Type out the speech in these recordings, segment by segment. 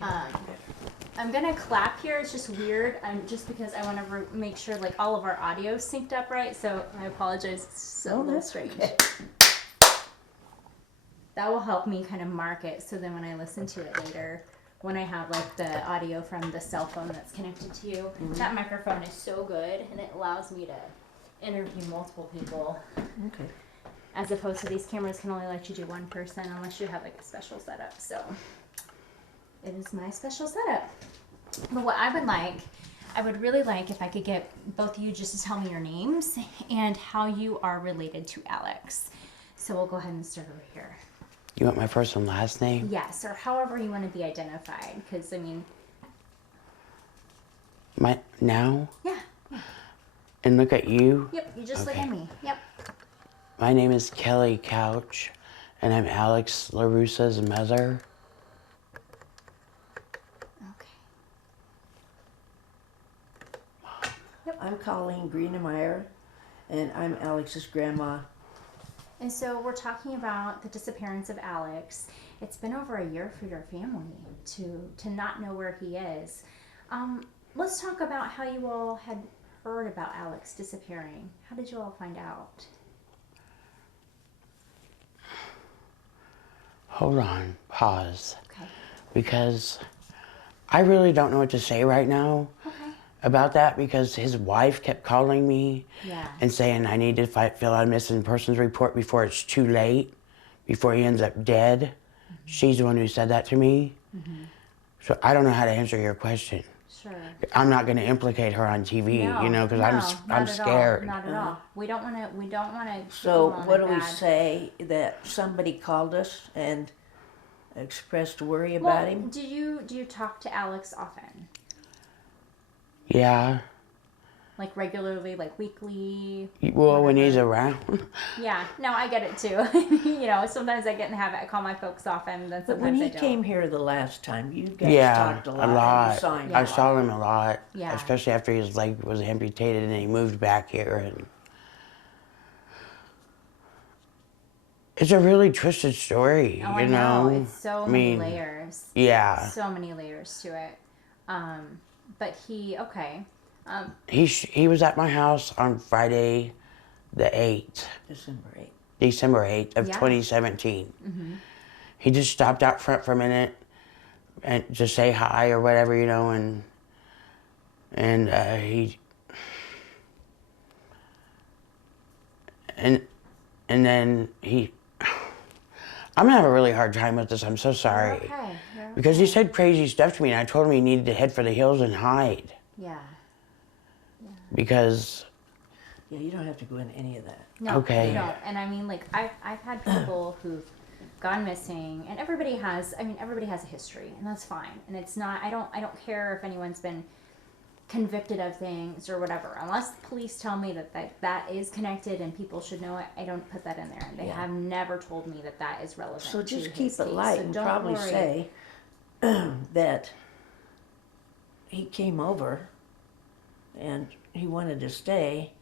I'm gonna clap here. It's just weird. Just because I want to make sure like all of our audio synced up right. So I apologize. It's so strange. Okay. That will help me kind of mark it. So then when I listen to it later, when I have like the audio from the cell phone that's connected to you, that microphone is so good and it allows me to interview multiple people. Okay. As opposed to these cameras can only let you do one person unless you have like a special setup. So it is my special setup. But what I would really like if I could get both of you just to tell me your names and how you are related to Alex. So we'll go ahead and start over here. You want my first and last name? Yes, or however you want to be identified. Because, I mean... Now? Yeah. And look at you? Yep, you just look at me. Yep. My name is Kelly Couch, and I'm Alex LaRussa's mother. Yep. I'm Colleen Greenemeyer, and I'm Alex's grandma. And so we're talking about the disappearance of Alex. It's been over a year for your family to not know where he is. Let's talk about how you all had heard about Alex disappearing. How did you all find out? Hold on, pause. Okay. Because I really don't know what to say right now. About that, because his wife kept calling me and saying I need to fill out a missing persons report before it's too late, before he ends up dead. She's the one who said that to me. So I don't know how to answer your question. Sure. I'm not going to implicate her on TV, because I'm scared. Not at all. We don't want to. So what do we say? That somebody called us and expressed worry about him? Do you talk to Alex often? Yeah. Like regularly, like weekly? Well, when he's around. Yeah. No, I get it too. Sometimes I get in the habit. I call my folks often. Then But when sometimes he I don't. came here the last time, you guys talked a lot. A lot. And you saw him I saw him a lot. Yeah. Especially after his leg was amputated and he moved back here. And it's a really twisted story, I know. It's so many layers. Yeah. So many layers to it. But okay. He was at my house on Friday the 8th. December 8th of 2017. He just stopped out front for a minute and to say hi or whatever, and he and then he I'm gonna have a really hard time with this. I'm so sorry. You're okay. Because he said crazy stuff to me, and I told him he needed to head for the hills and hide. Yeah. Because. Yeah, you don't have to go into any of that. No, okay. You don't. And I mean, like I've had people who've gone missing, and everybody has a history, and that's fine. And it's not. I don't care if anyone's been convicted of things or whatever, unless the police tell me that is connected and people should know it. I don't put that in there, and they have never told me that is relevant. So just to keep his it case. light So and don't probably worry. say that he came over and he wanted to stay.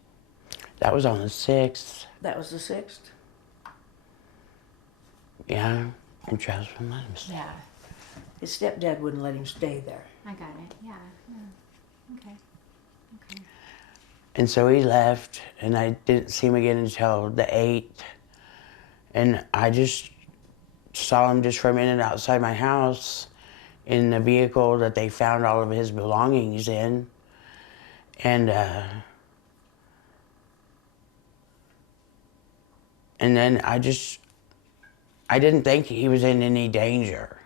That was on the 6th. That was the 6th? Yeah, and Travis wouldn't let him stay. Yeah, His stepdad wouldn't let him stay there. I got it. Yeah. Okay. And so he left, and I didn't see him again until the 8th. And I just saw him just for a minute outside my house in the vehicle that they found all of his belongings in. And then I didn't think he was in any danger.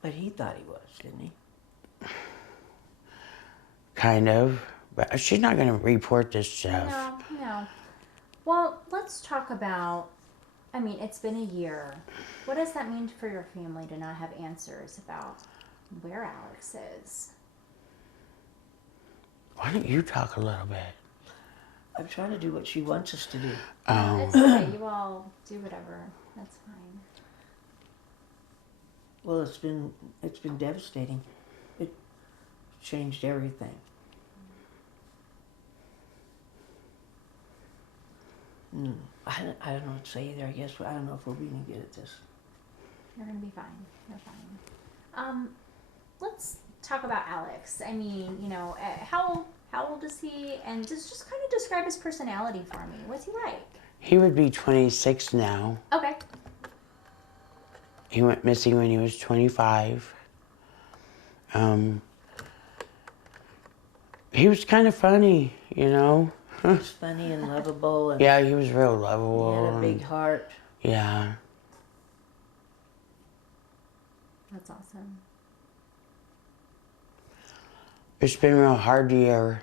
But he thought he was, didn't he? Kind of. But she's not going to report this stuff. No. Well, let's talk about, it's been a year. What does that mean for your family to not have answers about where Alex is? Why don't you talk a little bit? I'm trying to do what she wants us to do. It's okay. You all do whatever. That's fine. Well, it's been devastating. It changed everything. I don't know what to say either. I guess I don't know if we're being good at this. You're gonna be fine. You're Let's talk about Alex. I mean, you know, how old is he? And just kind of describe his personality for me. What's he like? He would be 26 now. Okay. He went missing when he was 25. He was kind of funny, you know. He was funny and lovable. And Yeah, he was real he lovable. had a big and- heart. Yeah. That's awesome. It's been a real hard year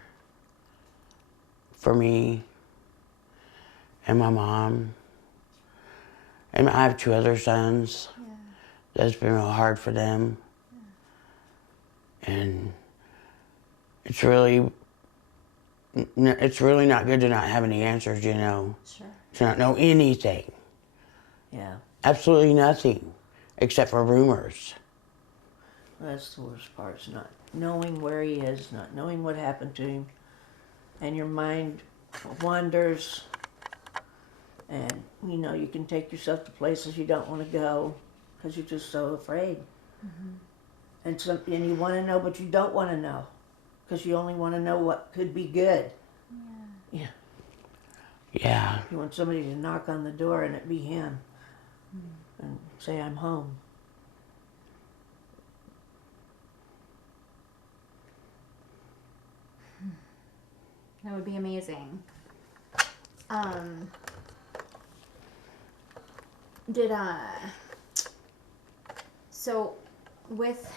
for me and my mom. And I have 2 other sons. Yeah. That's been real hard for them. And it's really not good to not have any answers, you know. Sure. To not know anything. Yeah, Absolutely nothing. Except for rumors. that's the worst part. Is not knowing where he is, not knowing what happened to him, and your mind wanders. And you know you can take yourself to places you don't want to go because you're just so afraid. And you want to know, but you don't want to know because you only want to know what could be good. Yeah. Yeah. You want somebody to knock on the door and it be him and say, "I'm home." That would be amazing. Did so with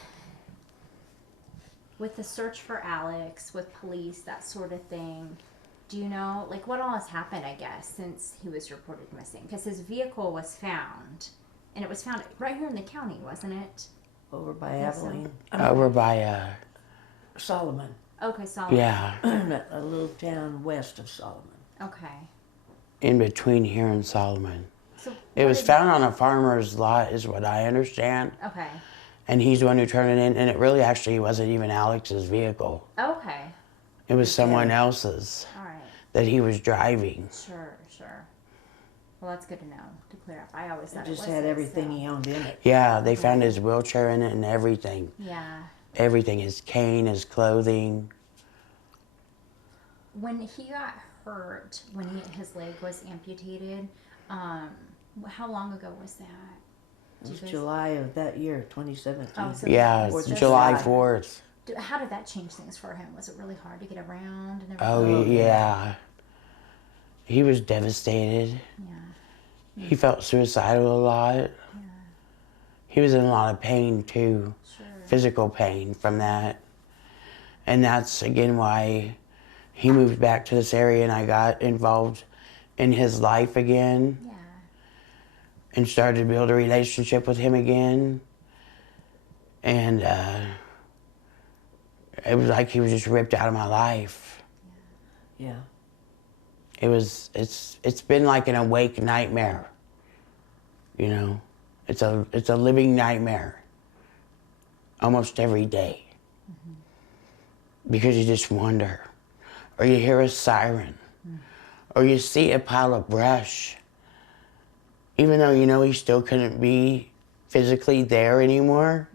the search for Alex, with police, that sort of thing, do you know, like, what all has happened, I guess, since he was reported missing? Because his vehicle was found, and it was found right here in the county, wasn't it? Over by Yes, sir. Abilene. Over by, Solomon. Okay, solid. yeah, A little town west of Solomon. Okay. in between here and Solomon. So It what was did- found on a farmer's lot, is what I understand. Okay. And he's the one who turned it in, and it really actually wasn't even Alex's vehicle. Okay. It was someone else's All right. that he was driving. Sure. Well, that's good to know, to clear up. I always thought It just was had his, everything so. he owned in it. Yeah, they found his wheelchair in it and everything. Yeah. Everything, his cane, his clothing. When he got hurt, when his leg was amputated, how long ago was that? It Do was you guys- July of that year, 2017. Oh, so Yeah, Fourth of July July. 4th. How did that change things for him? Was it really hard to get around and everything? Oh, Oh, yeah. He was devastated. Yeah. He felt suicidal a lot. He was in a lot of pain too, Sure. physical pain from that. And that's again why he moved back to this area and I got involved in his life again Yeah. and started to build a relationship with him again. And it was like he was just ripped out of my life. Yeah. It's been like an awake nightmare. You know, it's a living nightmare. Almost every day. Because you just wonder, or you hear a siren, or you see a pile of brush. Even though you know he still couldn't be physically there anymore.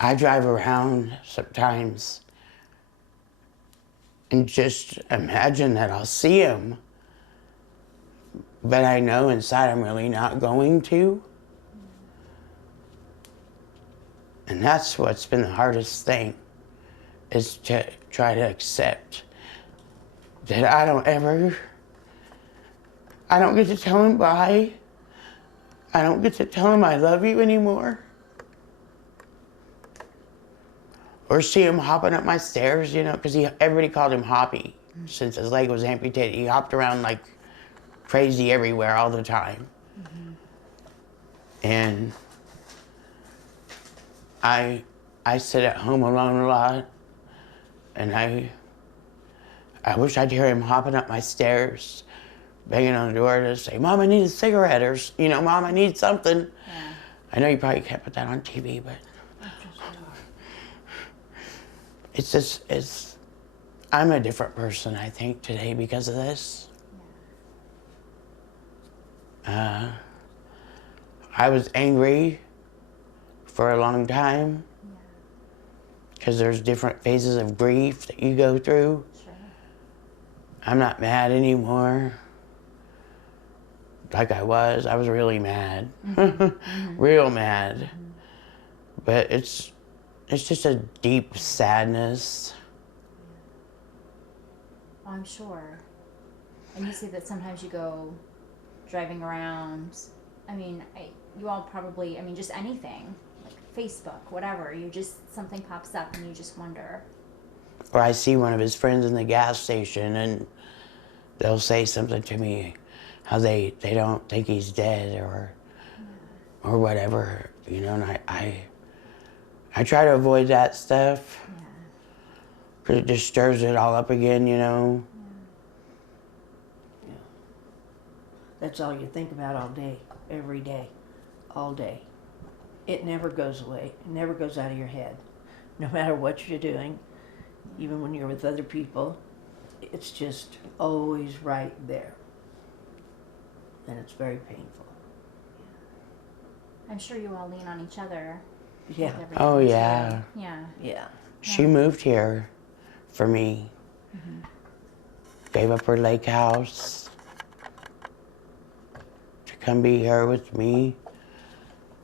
I drive around sometimes and just imagine that I'll see him, but I know inside I'm really not going to. And that's what's been the hardest thing, is to try to accept that I don't get to tell him bye. I don't get to tell him I love you anymore. Or see him hopping up my stairs, you know, because everybody called him Hoppy since his leg was amputated. He hopped around like crazy everywhere all the time. And I sit at home alone a lot, and I wish I'd hear him hopping up my stairs, banging on the door to say, "Mom, I need a cigarette," or, you know, "Mom, I need something." Yeah. I know you probably can't put that on TV, but it's just, I'm a different person, I think, today because of this. I was angry for a long time. Yeah. Because there's different phases of grief that you go through. Sure. I'm not mad anymore like I was. I was really mad. Real mad. But it's just a deep sadness. Oh, I'm sure. And you say that sometimes you go driving around. I mean, you all probably, I mean, just anything, like Facebook, whatever. You just, something pops up and you just wonder. Or I see one of his friends in the gas station and they'll say something to me, how they don't think he's dead or whatever, you know, and I try to avoid that stuff. Yeah. Because it just stirs it all up again, you know. Yeah. That's all you think about all day, every day, all day. It never goes away. It never goes out of your head. No matter what you're doing, even when you're with other people, it's just always right there. And it's very painful. I'm sure you all lean on each other. Yeah. with everything Oh, that you yeah. do. Yeah. Yeah. She moved here for me. Gave up her lake house to come be here with me.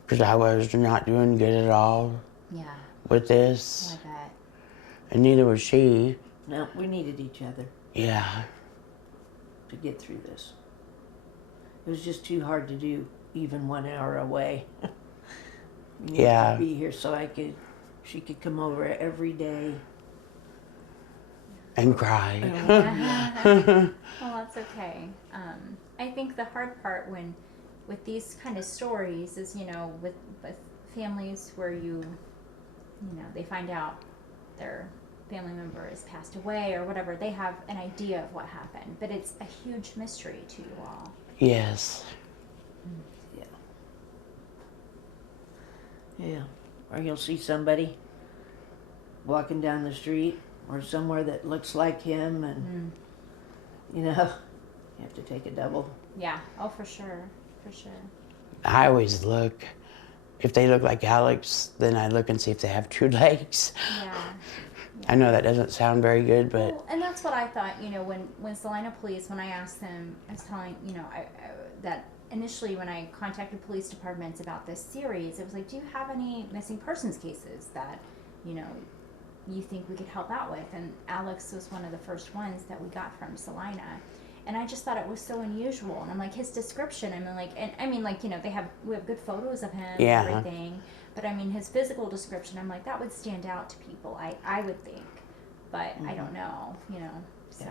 Because I was not doing good at all Yeah. with this. I bet. And neither was she. No, we needed each other Yeah. to get through this. It was just too hard to do, even 1 hour away. We needed Yeah. to be here so she could come over every day. And cry. Well, that's okay. I think the hard part with these kind of stories is, you know, with families where they find out their family member has passed away or whatever, they have an idea of what happened, but it's a huge mystery to you all. Yes. Yeah. Yeah. Or you'll see somebody walking down the street or somewhere that looks like him and, you know, you have to take a double. Yeah. Oh, for sure. For sure. I always look. If they look like Alex, then I look and see if they have 2 legs. Yeah. I know that doesn't sound very good, but Well, and that's what I thought, you know, when Salina Police, when I asked them, I was telling, you know, that initially when I contacted police departments about this series, it was like, do you have any missing persons cases that, you know, you think we could help out with? And Alex was one of the first ones that we got from Salina. And I just thought it was so unusual. And I'm like, his description, you know, we have good photos of him Yeah. and everything. But I mean, his physical description, I'm like, that would stand out to people, I would think. But I don't know, you know, so.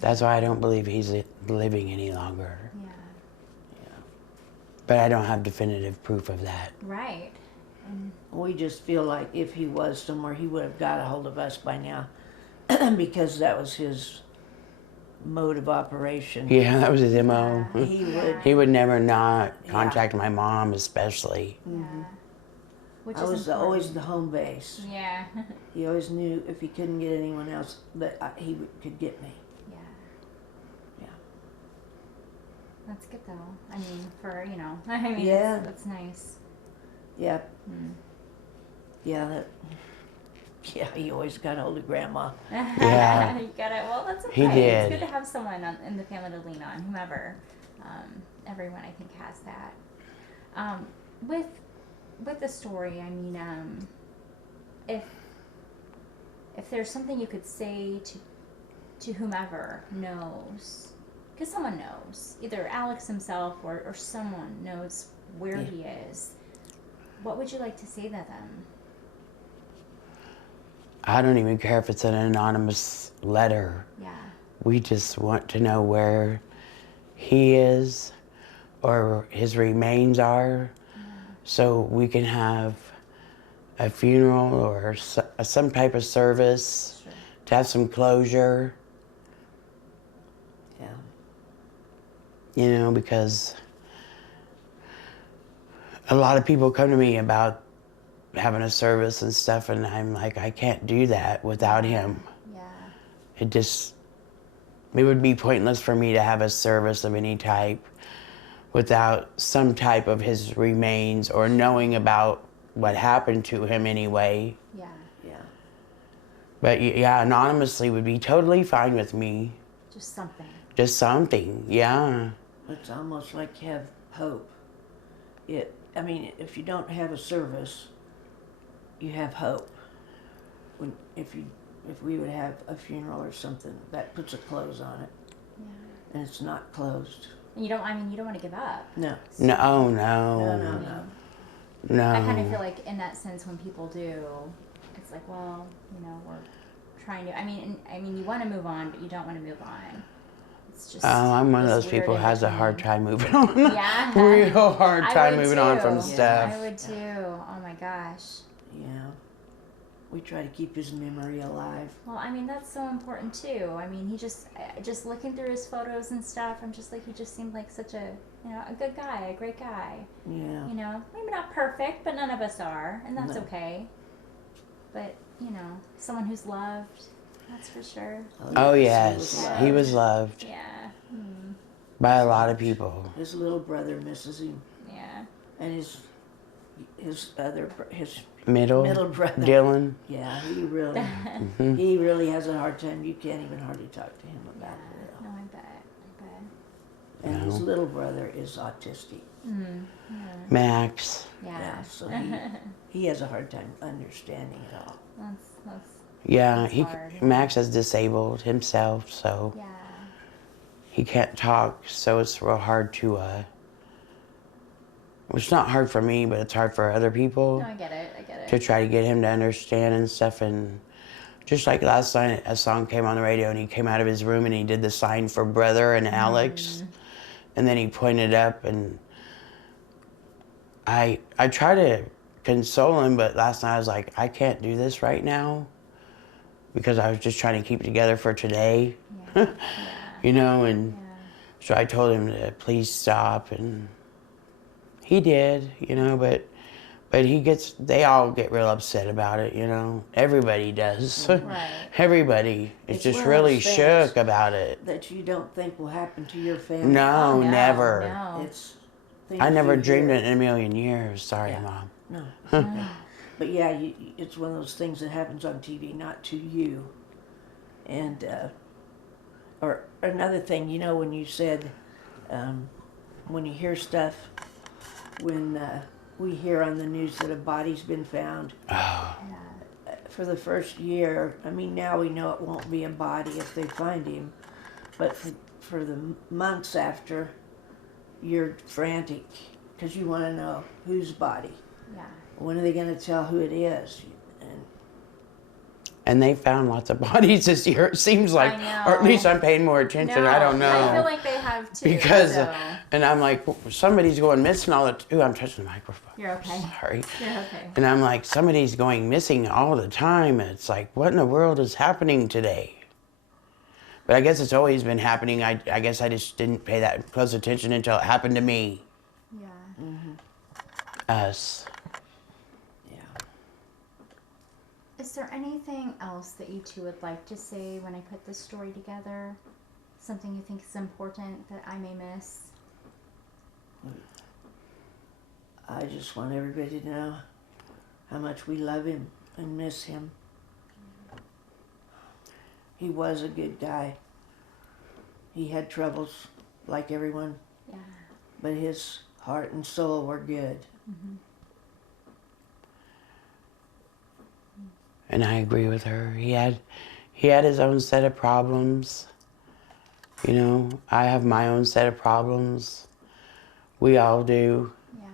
that's why I don't believe he's living any longer. Yeah. But I don't have definitive proof of that. Right. And We just feel like if he was somewhere, he would have got a hold of us by now because that was his mode of operation. Yeah, that was his MO. Yeah. He would. He would never not Yeah. contact my mom, especially. yeah. Which I is was important. always the home base. Yeah. He always knew if he couldn't get anyone else, that could get me. Yeah. Yeah. That's good though. I mean, for, you know, I mean, Yeah. that's nice. Yeah. Mm. Yeah. Yeah. He always got hold of Grandma. Yeah. You got it. Well, that's okay. He did. It's good to have someone in the family to lean on, whomever. Everyone, I think, has that. With the story, I mean, if there's something you could say to whomever knows, because someone knows, either Alex himself or someone knows where he is, what would you like to say to them? I don't even care if it's an anonymous letter. Yeah. We just want to know where he is or his remains are so we can have a funeral or some type of service Sure. to have some closure, Yeah. you know, because a lot of people come to me about having a service and stuff, and I'm like, I can't do that without him. Yeah. It would be pointless for me to have a service of any type without some type of his remains or knowing about what happened to him anyway. Yeah. Yeah. But yeah, anonymously would be totally fine with me. Just something. Just something, yeah. It's almost like you have hope. I mean, if you don't have a service, you have hope. If we would have a funeral or something, that puts a close on it. Yeah. And it's not closed. And you don't want to give up. No. No. No. I kind of feel like in that sense when people do, it's like, well, we're trying to, I mean, you want to move on, but you don't want to move on. It's just. I'm one of this those weird people who has a hard in-between. time moving on. Yeah. Real hard I time would moving on too. from Yeah. stuff. I would too. Oh my gosh. Yeah. We try to keep his memory alive. Well, I mean, that's so important too. I mean, he just looking through his photos and stuff, I'm just like, he just seemed like such a, a good guy, a great guy. Yeah. Maybe not perfect, but none of us are, and that's No. okay. But, someone who's loved, that's for sure. Oh yes, yes, he was loved Yeah. Hmm. by a lot of people. His little brother misses him, Yeah. and his Middle brother. Dylan. Yeah, he really has a hard time. You can't even hardly talk to him about it. No, I bet. And his No. little brother is autistic. Mm. Max. Yeah. Yeah, so he has a hard time understanding it all. That's Yeah, That's hard. Max is disabled himself, so yeah. he can't talk. So it's real hard to. It's not hard for me, but it's hard for other people No, I get it. to try to get him to understand and stuff. And just like last night, a song came on the radio, and he came out of his room and he did the sign for brother and Alex, and then he pointed up, and I try to console him, but last night I was like, I can't do this right now because I was just trying to keep it together for today, Yeah. and Yeah. so I told him to please stop, and he did, but they all get real upset about it, Everybody does. Right. Everybody is It's just one of really those things shook about it. that you don't think will happen to your family. No, Oh, no, never. no. It's things I never you dreamed hear. it in a million years. Sorry, Yeah. Mom. No. it's okay. But yeah, it's one of those things that happens on TV, not to you. And or another thing, when you said when you hear stuff, when we hear on the news that a body's been found. Oh, Yeah. For the first year, I mean, now we know it won't be a body if they find him, but for the months after, you're frantic because you want to know whose body. Yeah. When are they going to tell who it is? and they found lots of bodies this year. It seems like, I or at know. least I'm paying more attention. I don't know. I feel like they have too. Because, so. and I'm like, somebody's going missing all the. Ooh, I'm touching the microphone. You're okay. Sorry. You're okay. And I'm like, somebody's going missing all the time. And it's like, what in the world is happening today? But I guess it's always been happening. I guess I just didn't pay that close attention until it happened to me. Yeah. Us. Yeah. Is there anything else that you two would like to say when I put this story together? Something you think is important that I may miss? I just want everybody to know how much we love him and miss him. He was a good guy. He had troubles like everyone, Yeah. but his heart and soul were good. Mm-hmm. And I agree with her. He had his own set of problems. You know, I have my own set of problems. We all do. Yeah.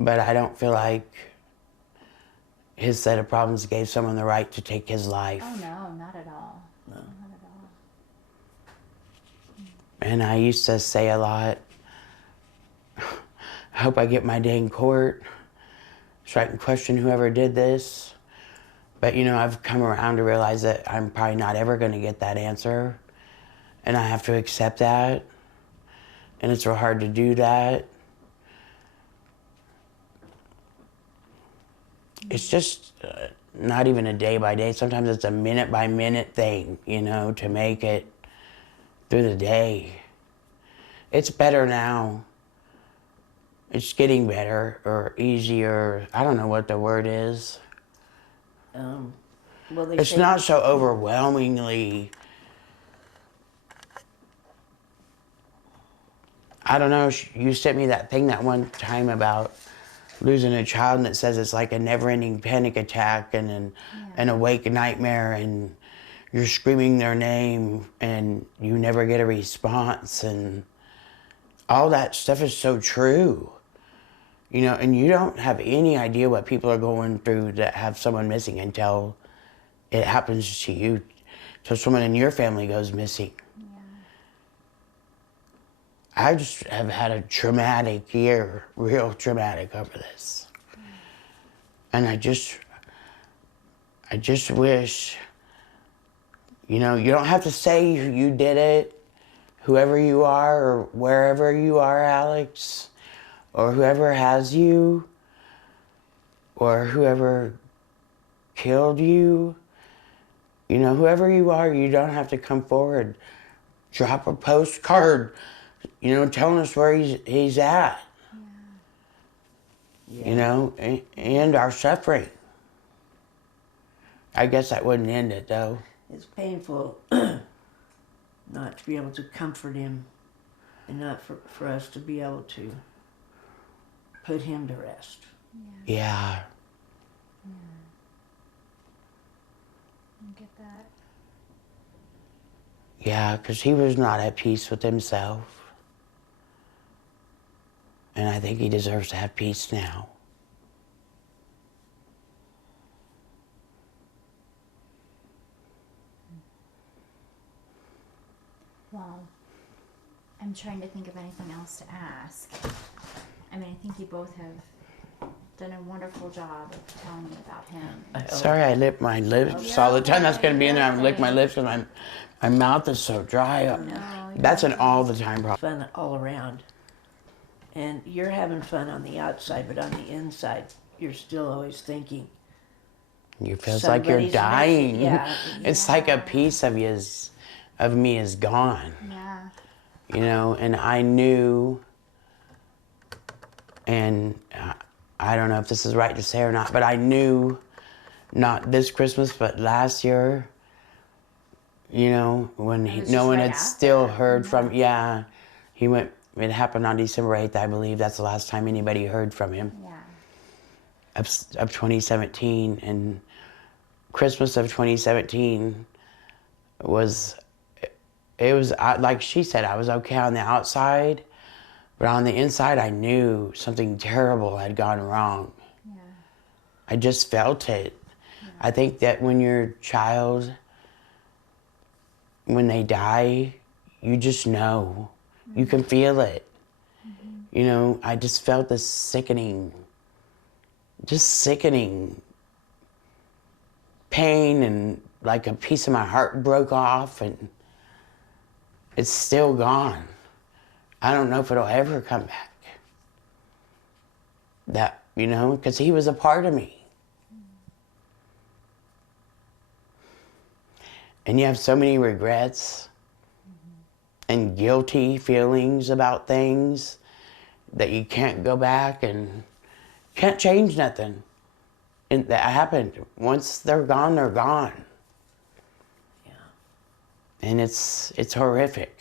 But I don't feel like his set of problems gave someone the right to take his life. Oh no, not at all. No. Not at all. And I used to say a lot, I hope I get my day in court so I can question whoever did this. But you know, I've come around to realize that I'm probably not ever going to get that answer. And I have to accept that. And it's real hard to do that. It's just not even a day by day. Sometimes it's a minute by minute thing, you know, to make it through the day. It's better now. It's getting better or easier. I don't know what the word is. Well, they It's say not so overwhelmingly. I don't know. You sent me that thing that one time about losing a child, and it says it's like a never-ending panic attack and an awake nightmare, and you're screaming their name, and you never get a response, and all that stuff is so true. You know, and you don't have any idea what people are going through that have someone missing until it happens to you, till someone in your family goes missing. I just have had a traumatic year, real traumatic over this. And I just wish, you know, you don't have to say you did it, whoever you are or wherever you are, Alex, or whoever has you, or whoever killed you. You know, whoever you are, you don't have to come forward. Drop a postcard, you know, telling us where he's at. Yeah. You know, and our suffering. I guess that wouldn't end it, though. It's painful not to be able to comfort him and not for us to be able to put him to rest. Yeah. I get that. Yeah, because he was not at peace with himself. And I think he deserves to have peace now. Well, I'm trying to think of anything else to ask. I mean, I think you both have done a wonderful job of telling me about him. Sorry, I lip my lips all the time. That's going to be in there. I'm lick my lips because my mouth is so dry. That's an all the time problem. Fun all around. And you're having fun on the outside, but on the inside, you're still always thinking. You feels like you're somebody's dying. missing. Yeah. It's like a piece of me is gone. Yeah. You know, and I knew, and I don't know if this is right to say or not, but I knew, not this Christmas, but last year, you know, when no one right had still heard after. from, he went, it happened on December 8th, I believe. That's the last time anybody heard from him. Yeah. Of 2017, and Christmas of 2017 was, like she said, I was okay on the outside, but on the inside I knew something terrible had gone wrong. Yeah. I just felt it. Yeah. I think that when your child, when they die, you just know. Mm-hmm. You can feel it. Mm-hmm. You know, I just felt this sickening pain, and like a piece of my heart broke off, and it's still gone. I don't know if it'll ever come back. That, you know, because he was a part of me. And you have so many regrets and guilty feelings about things that you can't go back and can't change nothing. And that happened. Once they're gone, they're gone. Yeah. And it's horrific.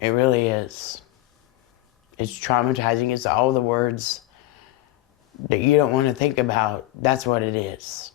It really is. It's traumatizing. It's all the words that you don't want to think about. That's what it is.